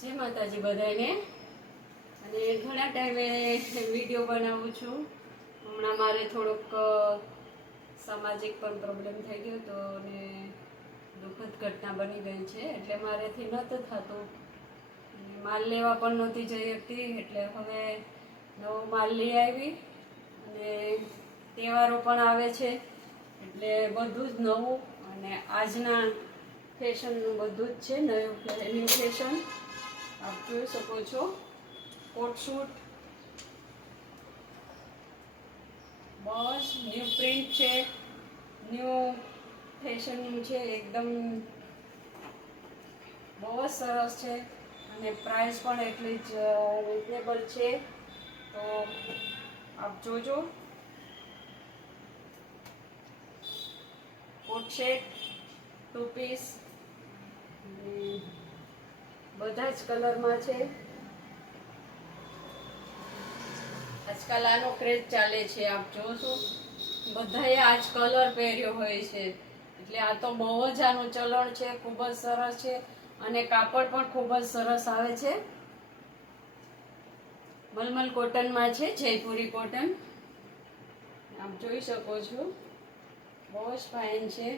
જય માતાજી બધાને। અને ઘણા ટાઈમે વિડીયો બનાવું છું। હમણાં મારે થોડોક સામાજિક પણ પ્રોબ્લેમ થઈ ગયો તો અને દુઃખદ ઘટના બની ગઈ છે, એટલે મારેથી નહોતું થતું। માલ લેવા પણ નહોતી જઈ શકતી, એટલે હવે નવો માલ લઈ આવી અને તહેવારો પણ આવે છે, એટલે બધું જ નવું અને આજના ફેશનનું બધું જ છે। ન્યૂ ફેશન આપ જોઈ શકો છો। કોટ શૂટ બસ ન્યૂ પ્રિન્ટ છે, ન્યૂ ફેશનનું છે, એકદમ બહુ જ સરસ છે અને પ્રાઇસ પણ એટલી જ રિઝનેબલ છે, તો આપ જોજો। કોટ સેટ, ટુ પીસ બધા જ કલરમાં છે। આજકાલ આનો ક્રેઝ ચાલે છે, આપ જોશો બધાએ આજ કલર પહેર્યો હોય છે, એટલે આ તો બહુ જ આનું ચલણ છે, ખૂબ જ સરસ છે અને કાપડ પણ ખૂબ જ સરસ આવે છે। મલમલ કોટનમાં છે, જયપુરી કોટન આપ જોઈ શકો છો। બહુ જ ફાઇન છે,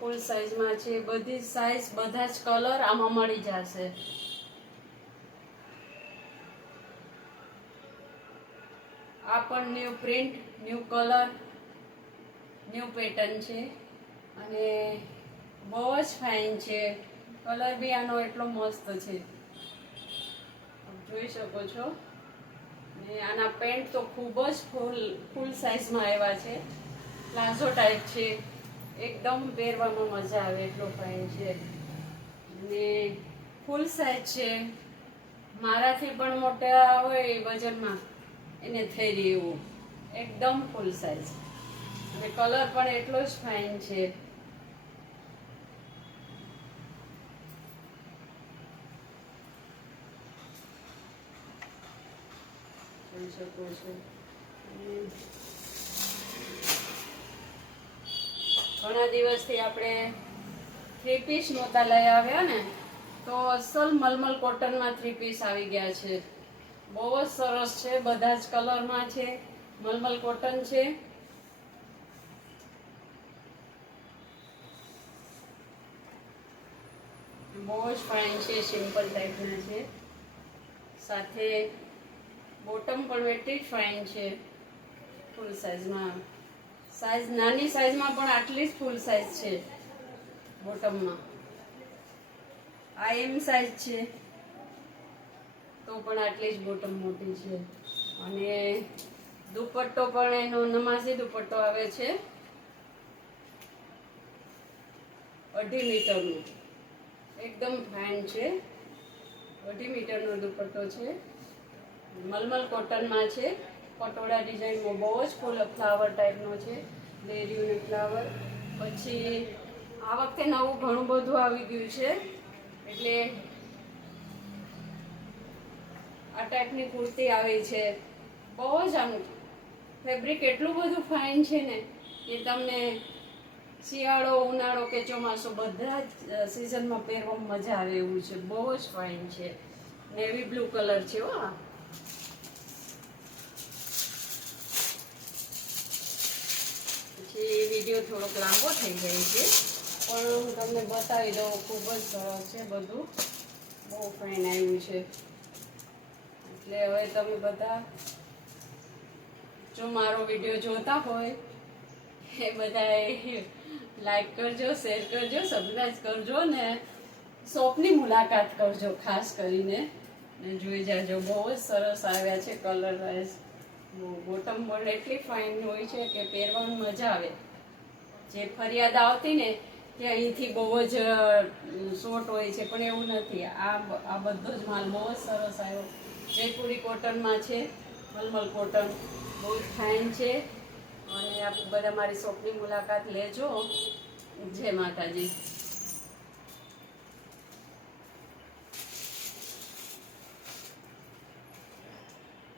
ફૂલ સાઈઝમાં છે, બધી સાઈઝ બધા જ કલર આમાં મળી જશે। આ પણ new print, new colour, new pattern છે અને બહુ જ ફાઇન છે। કલર બી આનો એટલો મસ્ત છે, જોઈ શકો છો। અને આના પેન્ટ તો ખૂબ જ ફૂલ સાઈઝમાં આવ્યા છે, પ્લાઝો ટાઈપ છે, એકદમ પહેરવામાં મજા આવે એટલો ફાઇન છે અને ફૂલ સાઈઝ છે। મારાથી પણ મોટા હોય વજનમાં એને થઈ રહી એવું એકદમ ફૂલ સાઈઝ અને કલર પણ એટલો જ ફાઇન છે। જોઈ શકો છો। ઘણા દિવસથી આપણે થ્રી પીસ નહોતા લઈ આવ્યા ને, તો અસલ મલમલ કોટનમાં થ્રી પીસ આવી ગયા છે। બહુ જ સરસ છે, બધા જ કલરમાં છે, મલમલ કોટન છે। બહુ જ ફાઇન છે, સિમ્પલ ટાઈપના છે, સાથે બોટમ પણ એટલી જ ફાઇન છે, ફૂલ સાઈઝમાં। સાઈઝ નાની સાઈઝમાં પણ આટલી જ ફૂલ સાઈઝ છે બોટમમાં। આ એમ સાઈઝ છે તો પણ આટલી જ બોટમ મોટી છે અને દુપટ્ટો પણ એનો નમાઝી દુપટ્ટો આવે છે, 2.5 મીટરનું, એકદમ ફાઇન છે। 2.5 મીટરનો દુપટ્ટો છે, મલમલ કોટનમાં છે, પટોળા ડિઝાઇનમાં બહુ જ ફ્લાવર ટાઈપનો છે, લેરિયું ફ્લાવર। પછી આ વખતે નવું ઘણું બધું આવી ગયું છે, એટલે આ ટાઈપની કુર્તી આવી છે। બહુ જ આનું ફેબ્રિક એટલું બધું ફાઇન છે ને કે તમને શિયાળો, ઉનાળો કે ચોમાસું બધા જ સિઝનમાં પહેરવામાં મજા આવે એવું છે। બહુ જ ફાઇન છે, નેવી બ્લુ કલર છે હો। પછી વિડીયો થોડોક લાંબો થઈ જાય છે, પણ હું તમને બતાવી દઉં, ખૂબ જ સરસ છે, બધું બહુ ફાઇન આવ્યું છે। એટલે હવે તમે બધા જો મારો વિડીયો જોતા હોય એ બધાએ લાઈક કરજો, શેર કરજો, સબસ્ક્રાઈબ કરજો ને શોપની મુલાકાત કરજો ખાસ કરીને ને જોઈ જાજો। બહુ જ સરસ આવ્યા છે કલર વાઇઝ। બોટમ પણ એટલી ફાઇન હોય છે કે પહેરવાની મજા આવે। જે ફરિયાદ આવતી ને કે અહીંથી બહુ જ શોર્ટ હોય છે, પણ એવું નથી। આ બધો જ માલ બહુ જ સરસ આવ્યો। જયપુરી કોટનમાં છે, મલમલ કોટન બહુ જ ફાઇન છે અને આપ બધા મારી શોપની મુલાકાત લેજો। જય માતાજી।